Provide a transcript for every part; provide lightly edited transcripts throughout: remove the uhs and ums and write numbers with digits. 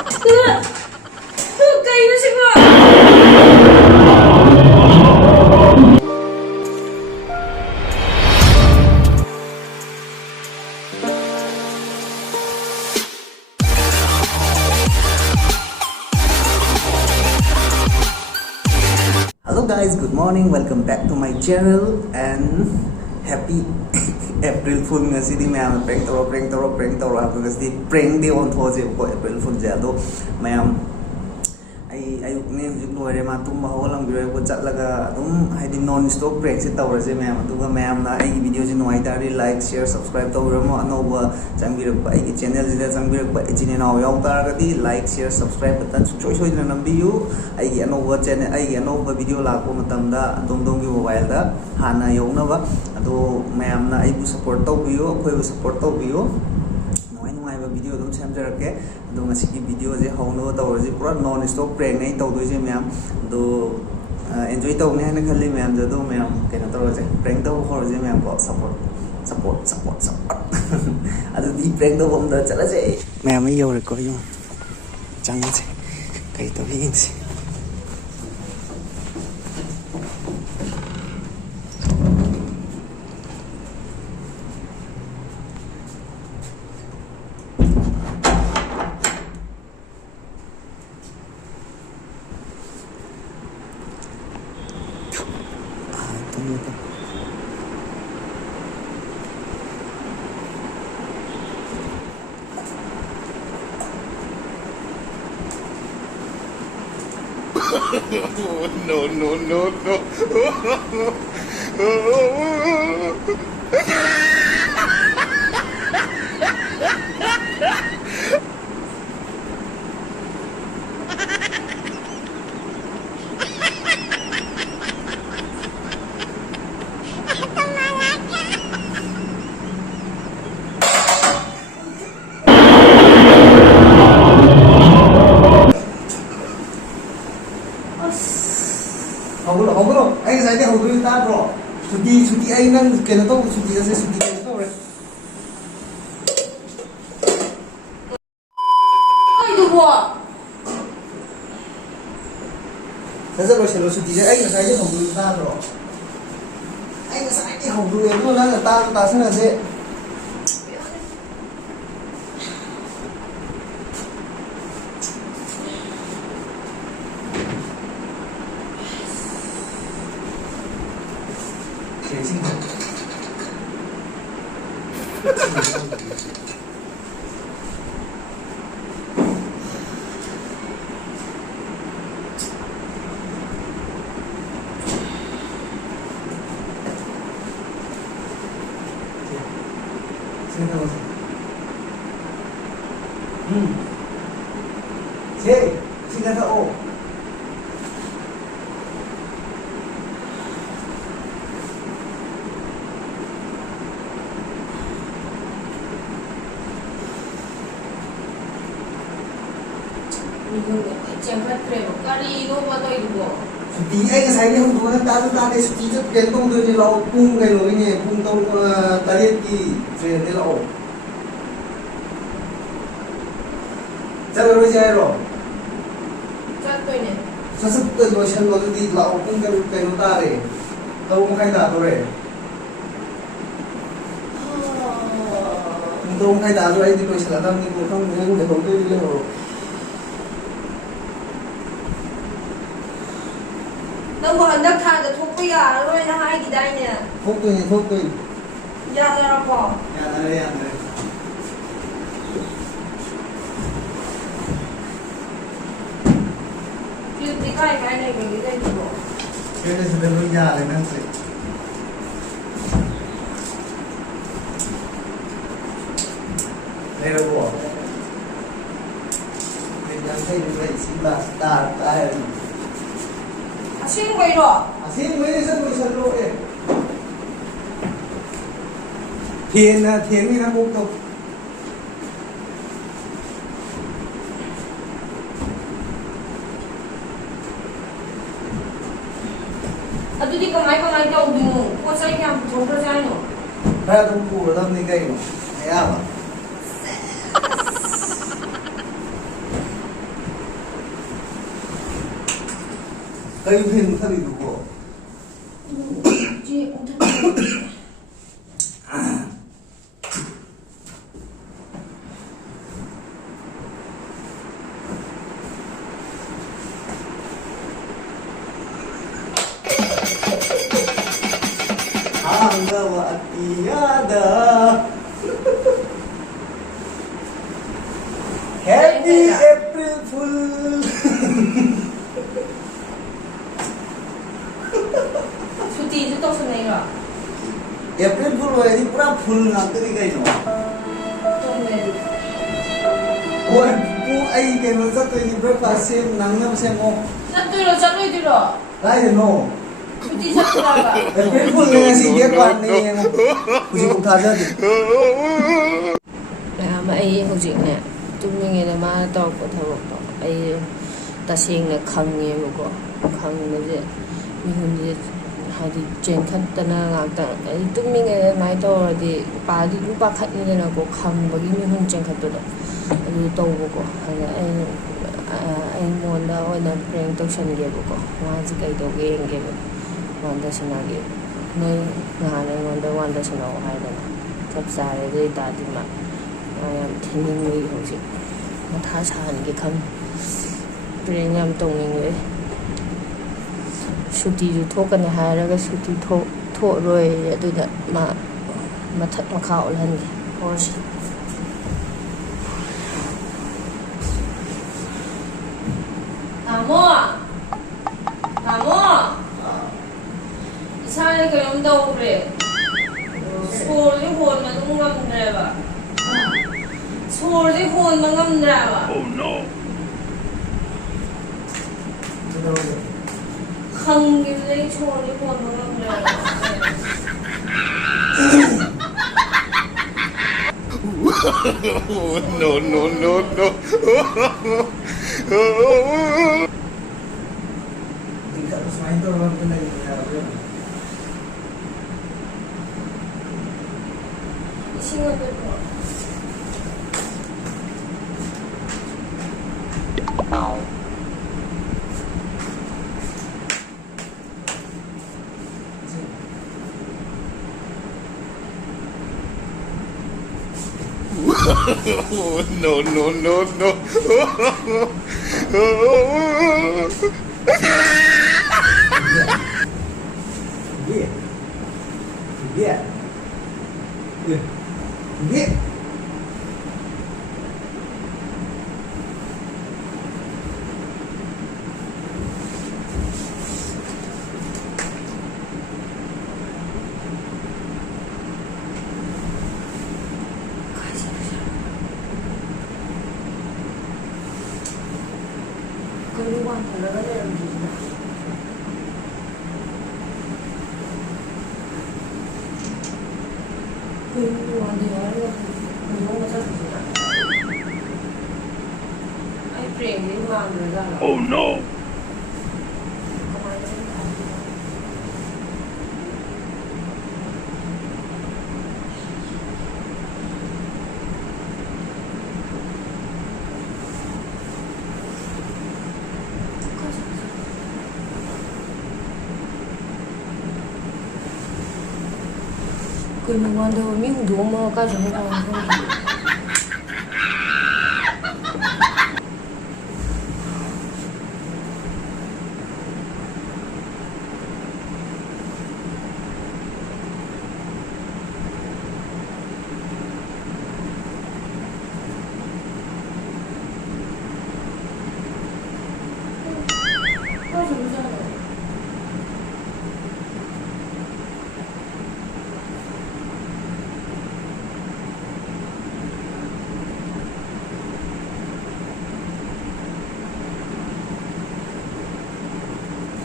Kayno siya. Hello guys, good morning. Welcome back to my channel and happy April Fool ngasi di mayam prank toro ngasi prank di on thoje ko April Fool jado mayam ayuk ne hujik loire ma tum baholang biro ko chatlaga adum haidi non stop prank se tawra je mayam aduga mayam na ai video je noi tari like share subscribe tawramo anoba changbirak ba ai channel je changbirak ba chine naw yaw taragadi like share subscribe button choi choi na nambiyu ai anoba channel ai anoba video lakpo matamda dong gi mobile da hana yawnaba ado mayam na ai bu support tawbiyu khoi bu support tawbiyu video dum samjarake do ngasi ki video je hauno tawrji pura non stop prank nei tawdoi je myam do enjoy tawne hana khalli myam jado myam kena tawrje prank taw horje myam ko support adu di prank taw bom da chala je myam ai yore ko yo chang je kai to yin si no. Hầu anh giải cái hầu đuôi ta rồi suti anh đang kể nó tốt suti ra sẽ suti cái tốt rồi Ay, dugo. sẽ rất là suti ra anh là giải cái hầu đuôi ta rồi anh là giải cái hầu đuôi nó là ta sẽ là dễ xin ra ô suti anh cái sai đi không đúng ta đây suti rất kén công tôi đi lau cung cái lối này cung tông ta liệt kỳ về đây lau chắc là rồi chơi rồi sao sắp tới rồi chân rồi đi lau cung cái nó ta đấy đâu không khai đá rồi đâu không khai đá rồi anh đi rồi sẽ làm đi không để không tôi đi rồi Nang mo handak thada thukpa yaroi na hai gidai ne. Thuktoy. Yadara ko. Yadare. Beauty kai ne gidai ko. Kaya sa dalo yale nang se. Lero ko. Kaya say ni sila star tayo. Asin ko iro. Asin mo ni sa lo eh. Thiền đi ra bụng tục. Adudi kamay daw mo. Kung saan niya sobra sa ano. Kaya itong puro daw ni kayo. Kaya ba? Kayo din kalido ko. Ji, unta. Hanggawa at iyada. Happy April Fool. Suti itu tok sunai lo. April Fool wa ini pura full ngakri kayo. Tunggu. Wan pu ai kayo sa to ini breakfast sem nangna sem mo. Satu itu lo. Kayo no. Suti satu apa? April Fool nga si get one ni yang kusi uktaja di. Ai hujikne tumningena ma tawko thabakto ai tasingna khangngebo khangnaje mihunje hadi chenkhattana ngakta ai tumningena mai tawradi padi rupa khatnina ko khangbagi mihun chenkhatto adu tawbo hada ai monda oina prank tawsangebo waji kai toge engebo wanda sanage noi ngane wanda sanaw haidana chap sare dei tadima ayam tening we hoji matha san ge kham prengyam tongning we suti ju thokane haraga suti tho roi aduda ma mathak makha olhan ge hosi tamo isane ke lom daw re school ni hon ma dung ngam ne ba Sorry, hon mangam drama. Oh no. Khangil lay sorry, hon mangam drama. No. Tidak harus main tuh orang kena ini. Singa bebo. No. Dia. Keluar kalau ada yang gitu. Keluar dia ada belum macam tu. I pray ni mang dah. Oh no. Keluar dah minggu mau kau jangan kau.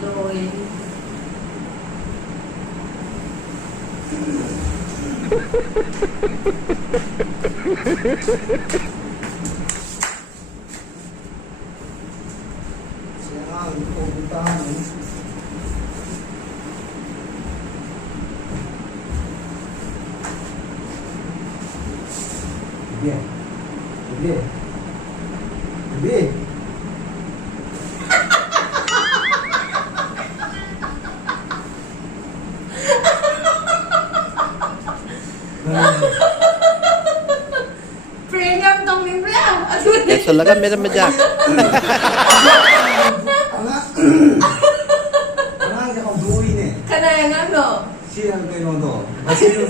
Rồi Jangan lupa Dia. ꯈꯪꯅꯤꯡꯕ꯭ꯔꯥ ꯑꯗꯨꯅꯦ ꯌꯥꯏꯁꯜꯂꯒ ꯃꯦꯠꯂꯝꯕꯖꯥ ꯑꯉꯥꯡꯁꯦ ꯍꯧꯗꯣꯛꯏꯅꯦ ꯀꯅꯥꯏ ꯑꯉꯥꯡꯅꯣ ꯁꯤ ꯀꯩꯅꯣꯗꯣ ꯃꯁꯤꯗꯣ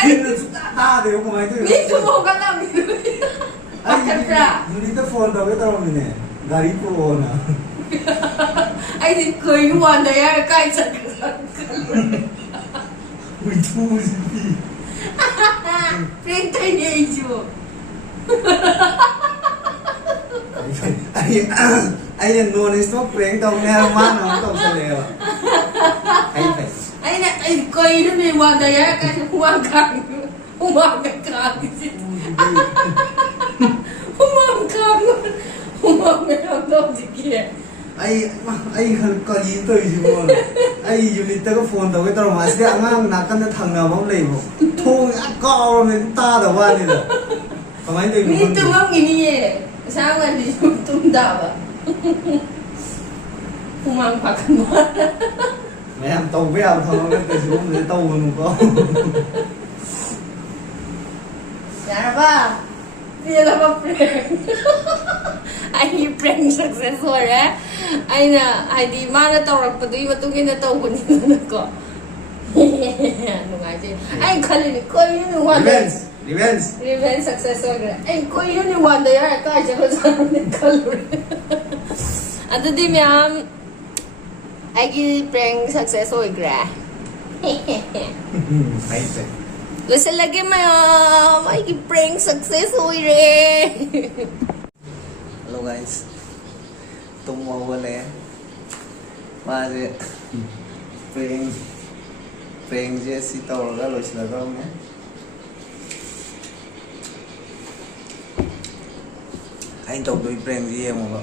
ꯐꯤꯜꯗ ꯁꯨꯡꯇꯥ ꯇꯥꯗꯦꯕ ꯀꯃꯥꯏꯅ ꯇꯧꯔꯤꯅꯣ ꯃꯤꯁꯨ ꯍꯧꯒꯠꯂꯝꯃꯤꯗꯨ ꯄꯥꯈꯠꯄ꯭ꯔꯥ ꯌꯨꯅꯤꯠꯇ ꯐꯣꯟ ꯇꯧꯒꯦ ꯇꯧꯔꯝꯃꯤꯅꯦ ꯒꯥꯔꯤ ꯄꯨꯔꯛꯑꯣꯅ ꯑꯩꯗꯤ ꯀꯩꯅꯣ ꯋꯥꯟꯗ ꯌꯥꯔ ꯀꯥꯏ ꯆꯠꯈ꯭ꯔ ꯍꯨꯏꯊꯨꯁꯤꯗꯤ ꯄ꯭ꯔꯦꯡ ꯇꯧꯏꯅꯦ ꯑꯩꯁꯨ ꯑꯩꯅ ꯅꯣꯟ ꯏꯁꯇꯣꯞ ꯄ꯭ꯔꯦꯡ ꯇꯧꯅꯤ ꯍꯥꯏꯔ ꯃꯥꯅ ꯑꯃꯨꯛ ꯇꯧꯁꯜꯂꯛꯑꯦꯕ ꯑꯩꯅ ꯀꯩꯅꯣꯅꯦ ꯋꯥꯟꯗ ꯌꯥꯔ ꯀꯥꯏꯁꯦ ꯍꯨꯃꯥꯡ ꯈꯥꯡꯉꯤ ꯍꯨꯃꯥꯡꯒ ꯈꯥꯡꯉꯤꯁꯤ ꯍꯨꯃꯥꯡ ꯈꯥꯡꯉꯣ ꯍꯨꯃꯥꯡ ꯃꯌꯥꯝꯗꯣ ꯍꯧꯖꯤꯛꯀꯤ ꯑꯩ ꯀꯔꯤꯅ ꯇꯧꯔꯤꯁꯤꯕꯣ ꯑꯩ ꯌꯨꯅꯤꯠꯇꯒ ꯐꯣꯟ ꯇꯧꯒꯦ ꯇꯧꯔꯝꯃ ꯑꯁꯤꯗꯤ ꯑꯉꯥꯡ ꯅꯥꯀꯟꯗ ꯊꯪꯅꯕ ꯑꯃ ꯂꯩꯕ ꯊꯣꯡ ꯌꯥꯝ ꯀꯥꯎꯔꯕꯅꯤ ꯇꯥꯗꯕ ꯋꯥꯅꯤꯗ ꯀꯃꯥꯏꯅ ꯇꯧꯔꯤꯅꯣ ꯃꯤ ꯇꯨꯝꯃꯝꯒꯤꯅꯤꯌꯦ ꯏꯁꯥ ꯉꯜꯂꯤ ꯁꯨꯝ ꯇꯨꯝꯗꯕ ꯍꯨꯃꯥꯡ ꯐꯥꯛꯀꯟꯕ ꯃꯌꯥꯝ ꯇꯧꯕ ꯌꯥꯕ ꯊꯕꯛ ꯅꯠꯇꯦ ꯁꯤꯒꯨꯝꯕꯁꯦ ꯇꯧꯒꯅꯨꯀꯣ ꯌꯥꯔꯕ ꯄꯦꯜꯂꯕ ꯄ꯭ꯔꯦꯡ ꯑꯩꯒꯤ ꯄ꯭ꯔꯦꯡ ꯁꯛꯁꯦꯁ ꯑꯣꯏꯔꯦ ꯑꯩꯅ ꯍꯥꯏꯗꯤ ꯃꯥꯅ ꯇꯧꯔꯛꯄꯗꯨꯒꯤ ꯃꯇꯨꯡꯏꯟꯅ ꯇꯧꯕꯅꯤꯗꯅꯀꯣ ꯅꯨꯡꯉꯥꯏꯖꯩ ꯑꯩꯅ ꯈꯜꯂꯤꯅꯤ ꯀꯩꯅꯣ ꯋꯥꯟꯗ ꯔꯤꯚꯦꯟꯁ ꯁꯛꯁꯦꯁ ꯑꯣꯏꯈ꯭ꯔꯦ ꯑꯩ ꯀꯩꯅꯣꯅꯤ ꯋꯥꯟꯗ ꯌꯥꯔ ꯀꯥꯏ ꯆꯠꯈ꯭ꯔꯖꯥꯠꯅꯣꯅꯦ ꯈꯜꯂꯨꯔꯦ ꯑꯗꯨꯗꯤ ꯃꯌꯥꯝ ꯑꯩꯒꯤ ꯄ꯭ꯔꯦꯡ ꯁꯛꯁꯦꯁ ꯑꯣꯏꯈ꯭ꯔꯦ ꯂꯣꯏꯁꯤꯜꯂꯒꯦ ꯃꯌꯥꯝ ꯑꯩꯒꯤ ꯄ꯭ꯔꯦꯡ ꯁꯛꯁꯦꯁ ꯑꯣꯏꯔꯦ ꯍꯜꯂꯣ ꯒꯥꯏꯁ ꯇꯨꯝꯕ ꯍꯧꯒꯠꯂꯛꯑꯦ ꯃꯥꯁꯦ ꯄ꯭ꯔꯦꯡꯁꯦ ꯁꯤ ꯇꯧꯔꯒ ꯂꯣꯏꯁꯤꯜꯂꯗꯧꯅꯦ ꯑꯩꯅ ꯇꯧꯗꯣꯏ ꯄ꯭ꯔꯦꯡꯁꯦ ꯌꯦꯡꯉꯣꯕ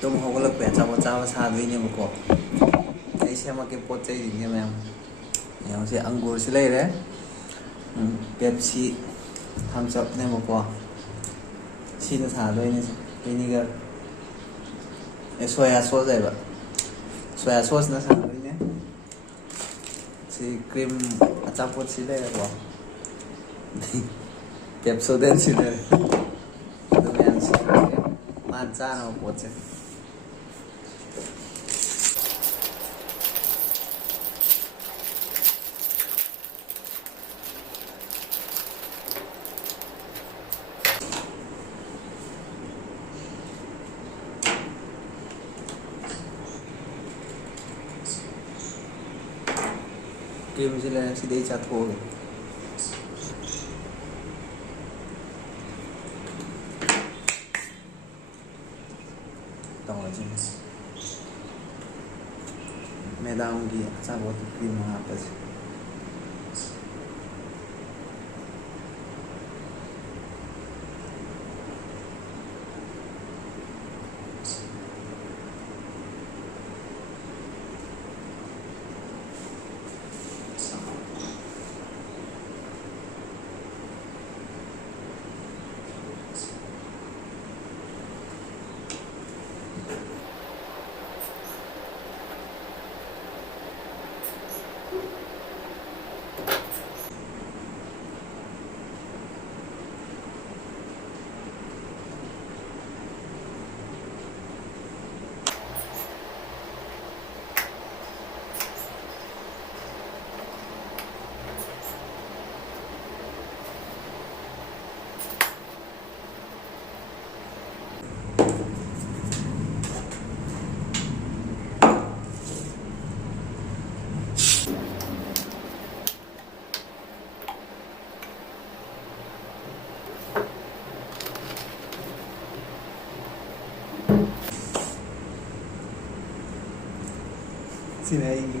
ꯇꯨꯝ ꯍꯧꯒꯠꯂꯛꯄꯩ ꯑꯆꯥꯄꯣꯠ ꯆꯥꯕ ꯁꯥꯗꯣꯏꯅꯦꯕꯀꯣ ꯑꯩ ꯁꯦꯝꯃꯛꯀꯦ ꯄꯣꯠ ꯆꯩꯁꯤꯡꯁꯦ ꯃꯌꯥꯝ ꯌꯦꯡꯉꯣꯁꯦ ꯑꯪꯒꯨꯔꯁꯤ ꯂꯩꯔꯦ ꯄꯦꯞꯁꯤ ꯊꯝꯆꯞꯅꯦꯕꯀꯣ ꯁꯤꯅ ꯁꯥꯗꯣꯏꯅꯦ ꯚꯤꯅꯤꯒꯔ ꯁꯣꯌꯥ ꯁꯣꯁ ꯍꯥꯏꯕ ꯁꯣꯌꯥ ꯁꯣꯁꯅ ꯁꯥꯗꯣꯏꯅꯦ ꯁꯤ ꯀ꯭ꯔꯤꯝ ꯑꯆꯥꯄꯣꯠꯁꯤ ꯂꯩꯔꯦꯀꯣ ꯄꯦꯞꯁꯣꯗꯦꯟꯁꯤ ꯂꯩꯔꯦ ꯑꯗꯨ ꯃꯌꯥꯝ ꯁꯦꯝꯃꯒꯦ ꯃꯥꯅ ꯆꯥꯅꯕ ꯄꯣꯠꯁꯦ क्रीम से लेना सीधे ही चाट हो गए मैं डालूंगी अच्छा बहुत क्रीम वहाँ पर सिनाएगी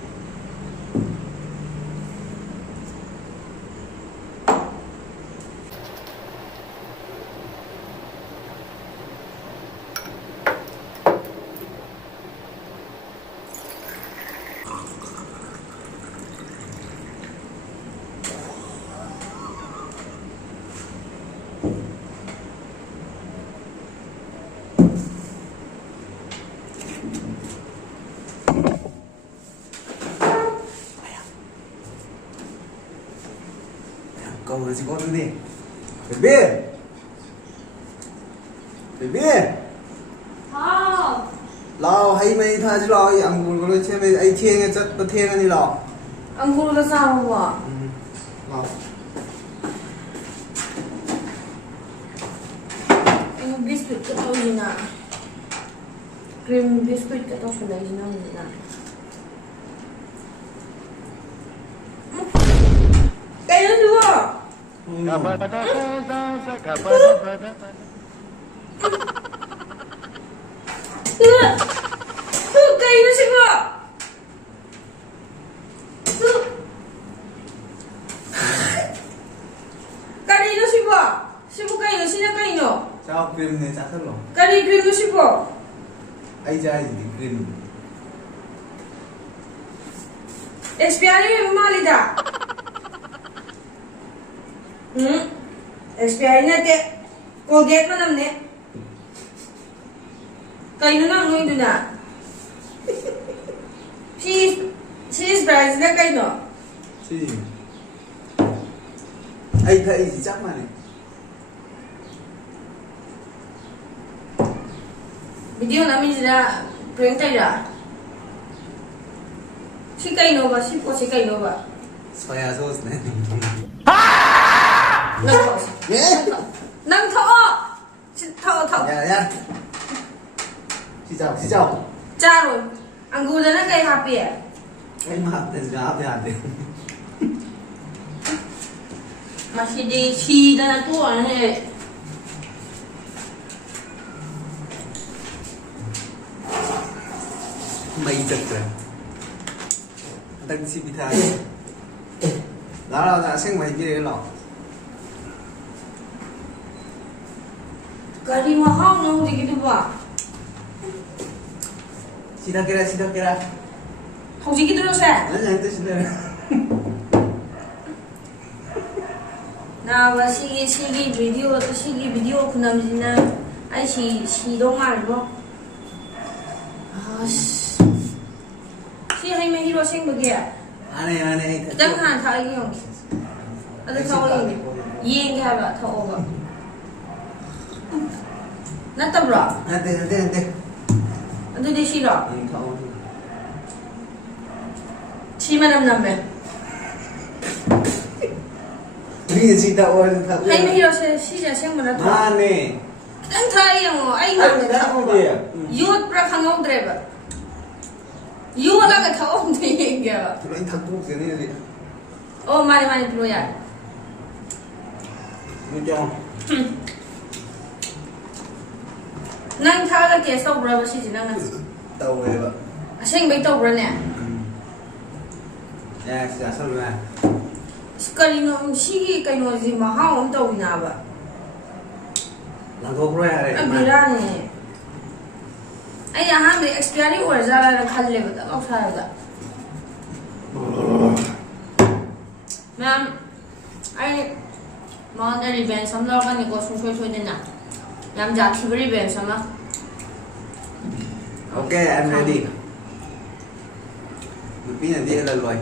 कौरसी कौन दे Baby! Baby! How? Lao hay mấy thà chứ lao ăn bún cái chơi mấy ai thiên cái chất bát thiên cái gì lao. Ăn bún là sao vậy? Lao. Anh biscuit cái tao gì nè? Cream biscuit cái tao phải lấy gì nè? Cái đó nữa. Cây nó xinh quá. Cây nó xinh quá. Xinh cây nó xinh cây nó. Sao cream này chắc thật rồi. Cây cream nó xinh quá. Ai chơi gì cream. Expiry malida. Expiry na te. Colgate mo nam ne. Kayo na nung ito na. She is bright na kayo no. Gì? Ai thấy gì chắc mà này. Video namin sila prank tayo ra. Si kayo no ba? Si po si kayo no ba? Soya sauce này. Nang thao. Thao. Dạ. Xin chào. Cha rồi. Ang gula na kay happy eh. Cái mặt này là hạt đi. Masih si na to eh. Mày giật rồi. Đang xin bị thay. Đó là xem mày kia lọ. Kali mahal no di gitu ba? Sida kira. Howji gitu no sa? Nanti sida. Na ba sige video kunam jina ai si do mal bo. Si hai me hero sing bagia. Aneh. Dang han tha yi yong. Ada thao yi. Yin ga ba thao ba. Na tab ra. Nanti. Adu de si ra. Thao. Si manam nam me. Ini si thao. Hai me hero se si ja sing mana to. Aneh. Dang tha yi yong ai nam de thao ba. Yot pra khangong driver. Yu là cái thấu ông thì kìa. Tụi anh thật thuốc gì này gì? Ô mani tụi vậy. Mua cho. Nang tháo là cái sâu bờ gì nang. Tàu về vậy. Sinh mấy tàu bờ nè. Dạ, sao rồi à? Cái nó xí cái nó gì mà hao ông tàu nào vậy? Làm thuốc rồi à? Anh bị ra nè. Anh nhà hàng bị expiry rồi ra là khăn lên vậy, ông sao vậy? Ma'am, anh món này revenge xong rồi cái này có sung thôi thế nào? Làm giả thì revenge xong á. Ok, I'm ready. Một pin này đi là rồi.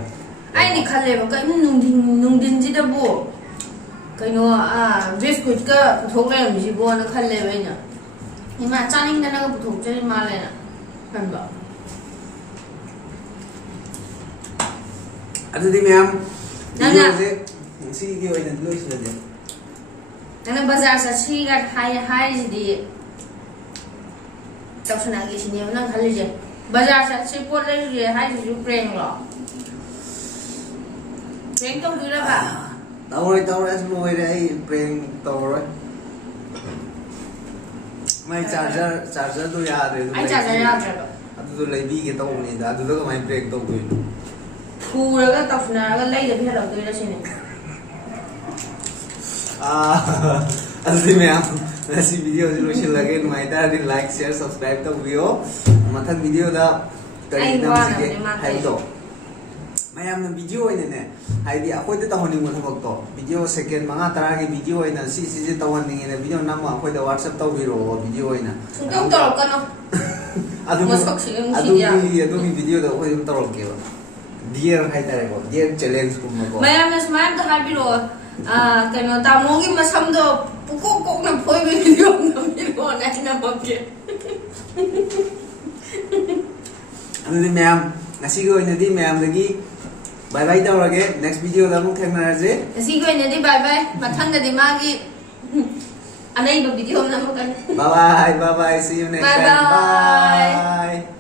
Anh đi khăn lên cái nung đinh gì đó bu. Cái nó biscuit cái thuốc này gì bu nó khăn lên vậy nhỉ? Nhưng mà cha ninh đang có thuộc cho nên mà lên à, cần bảo. Anh đi em. Nè nè. Si kêu anh lôi xuống đi. Anh bazar sa si gạt hai gì đi. Tập số nào cái gì nhiều năng khăn lên bazar sa si pot lên gì hai gì chụp prank rồi. Prank đâu được ba. Tao rồi lôi đây prank tao rồi. Mai charger tu ya de. Anh charger ya rồi. Adu tu lấy bi cái tao này, adu tu mai prank tao rồi. Thu rồi cái tập số nào cái lấy được cái đầu tư đó xin này. Adu đi em. Nasi video dulu sih lagi, mai dah di like, share, subscribe tau video. Mathan video dah. Kali ini masih hai to. Mayam na video ini ne. Hai di aku itu tahun ini mau to. Video second manga taragi video ini si tahun ini video nama aku itu WhatsApp tau video ini. Sungguh tolong kan? Aduh video dah aku itu tolong kau. Dear hai tare ko, dear challenge ko mo ko. Mayam na smile dah happy lo. kano tamogi masamdo pukok na phoi video namiro na namoge adudi ma'am ngasi go inadi ma'am dagi bye bye tawrage next video da muk thengnaraje ngasi go inadi bye bye mathang da magi anai no video na mo kan bye bye see you next time bye. bye